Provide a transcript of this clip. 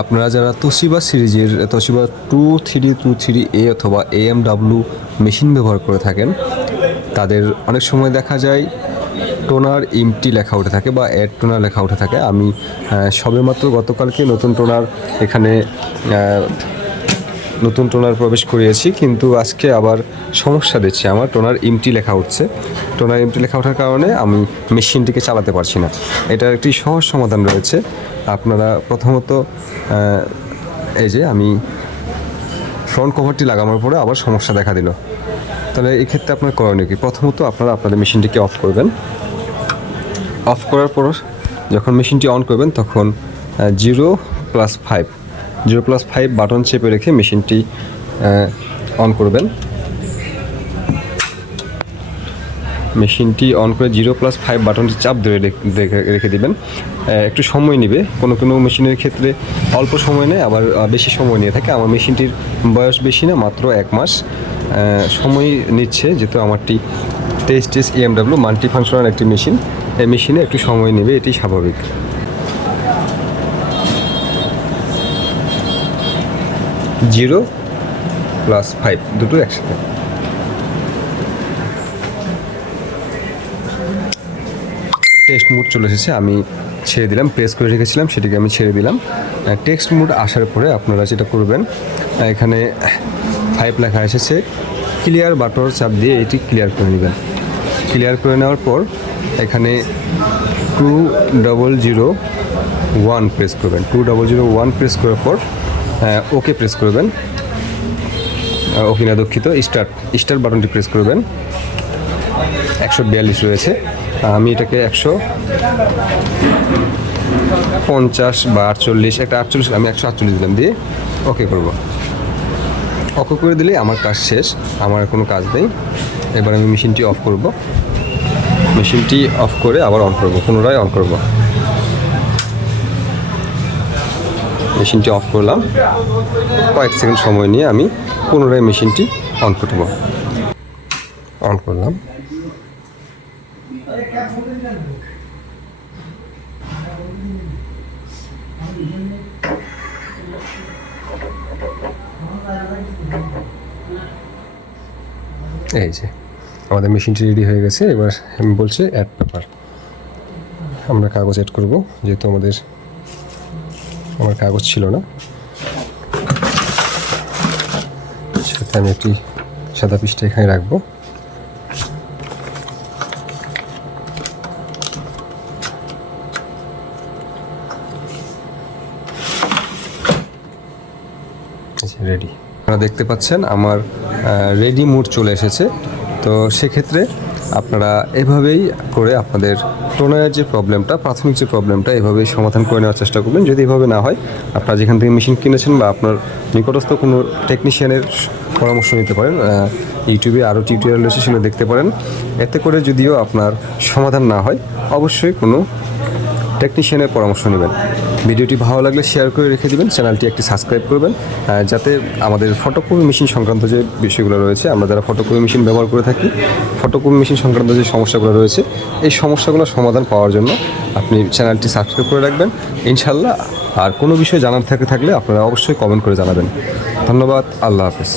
আপনারা যারা তোশিবা সিরিজের তোশিবা 2323A অথবা AMW মেশিন ব্যবহার করে থাকেন, তাদের অনেক সময় দেখা যায় টোনার এমটি লেখা উঠে থাকে বা অ্যাড টোনার লেখা উঠে থাকে। আমি সবেমাত্র গতকালকে নতুন টোনার এখানে নতুন টোনার প্রবেশ করিয়েছি, কিন্তু আজকে আবার সমস্যা দিচ্ছে। আমার টোনার এমটি লেখা উঠছে। টোনার এমটি লেখা ওঠার কারণে আমি মেশিনটিকে চালাতে পারছি না। এটার একটি সহজ সমাধান রয়েছে। আপনারা প্রথমত এই যে আমি ফ্রন্ট কভারটি লাগানোর পরে আবার সমস্যা দেখা দিল। তাহলে এই ক্ষেত্রে আপনার করণীয় কি? প্রথমত আপনারা আপনাদের মেশিনটিকে অফ করবেন। অফ করার পর যখন মেশিনটি অন করবেন তখন 0+5 বাটন চেপে রেখে মেশিনটি অন করবেন। মেশিনটি অন করে 0+5 বাটনটি চাপ ধরে রেখে দিবেন। একটু সময় নেবে, কোনো কোনো মেশিনের ক্ষেত্রে অল্প সময় নেয়, আবার বেশি সময় নিয়ে থাকে। আমার মেশিনটির বয়স বেশি না, মাত্র 1 মাস সময় নিচ্ছে, যেহেতু আমারটি টেস্টিস AMW মাল্টি ফাংশনাল একটি মেশিন। এই মেশিনে একটু সময় নেবে, এটি স্বাভাবিক। 0+5 দুটো একসাথে। টেক্সট মোড চলে এসেছে, আমি ছেড়ে দিলাম। প্রেস করে রেখেছিলাম, সেটিকে আমি ছেড়ে দিলাম। টেক্সট মোড আসার পরে আপনারা যেটা করবেন, এখানে 5 লেখা এসেছে, ক্লিয়ার বাটন চাপ দিয়ে এটি ক্লিয়ার করে নেবেন। ক্লিয়ার করে নেওয়ার পর এখানে 2001 প্রেস করবেন। 2001 প্রেস করার পর ওকে প্রেস করবেন। ওকে না, দুঃখিত, স্টার্ট বাটনটি প্রেস করবেন। 142 রয়েছে, আমি এটাকে 150 বা 48, একটা 48, আমি 148 দিলাম, দিয়ে ওকে করব। ওকে করে দিলে আমার কাজ শেষ, আমার কোনো কাজ নেই। এবার আমি মেশিনটি অফ করব। মেশিনটি অফ করে আবার অন করব, পুনরায় অন করব। মেশিনটি অফ করলাম, কয়েক সেকেন্ড সময় নিয়ে আমি পুনরায় মেশিনটি অন করব। অন করলাম। এই যে আমাদের মেশিনটি রেডি হয়ে গেছে। এবার আমি বলছি অ্যাড পেপার, আমরা কাগজ অ্যাড করব, যেহেতু আমার কাগজ ছিল না। সেটা আমি একটি সাদা পৃষ্ঠা এখানে রাখবো। রেডি, আপনারা দেখতে পাচ্ছেন আমার রেডি মোড চলে এসেছে। তো সেক্ষেত্রে আপনারা এভাবেই করে আপনাদের টোনারের যে প্রবলেমটা, প্রাথমিক যে প্রবলেমটা, এভাবেই সমাধান করে নেওয়ার চেষ্টা করবেন। যদি এভাবে না হয়, আপনারা যেখান থেকে মেশিন কিনেছেন বা আপনার নিকটস্থ কোনো টেকনিশিয়ানের পরামর্শ নিতে পারেন। ইউটিউবে আরও টিউটোরিয়াল রয়েছে, সেগুলো দেখতে পারেন। এতে করে যদিও আপনার সমাধান না হয়, অবশ্যই কোনো টেকনিশিয়ানের পরামর্শ নেবেন। ভিডিওটি ভালো লাগলে শেয়ার করে রেখে দেবেন, চ্যানেলটি একটি সাবস্ক্রাইব করবেন, যাতে আমাদের ফটোকপি মেশিন সংক্রান্ত যে বিষয়গুলো রয়েছে, আমরা যারা ফটোকপি মেশিন ব্যবহার করে থাকি, ফটোকপি মেশিন সংক্রান্ত যে সমস্যাগুলো রয়েছে, এই সমস্যাগুলোর সমাধান পাওয়ার জন্য আপনি চ্যানেলটি সাবস্ক্রাইব করে রাখবেন, ইনশাল্লাহ। আর কোনো বিষয় জানার থাকলে আপনারা অবশ্যই কমেন্ট করে জানাবেন। ধন্যবাদ, আল্লাহ হাফেজ।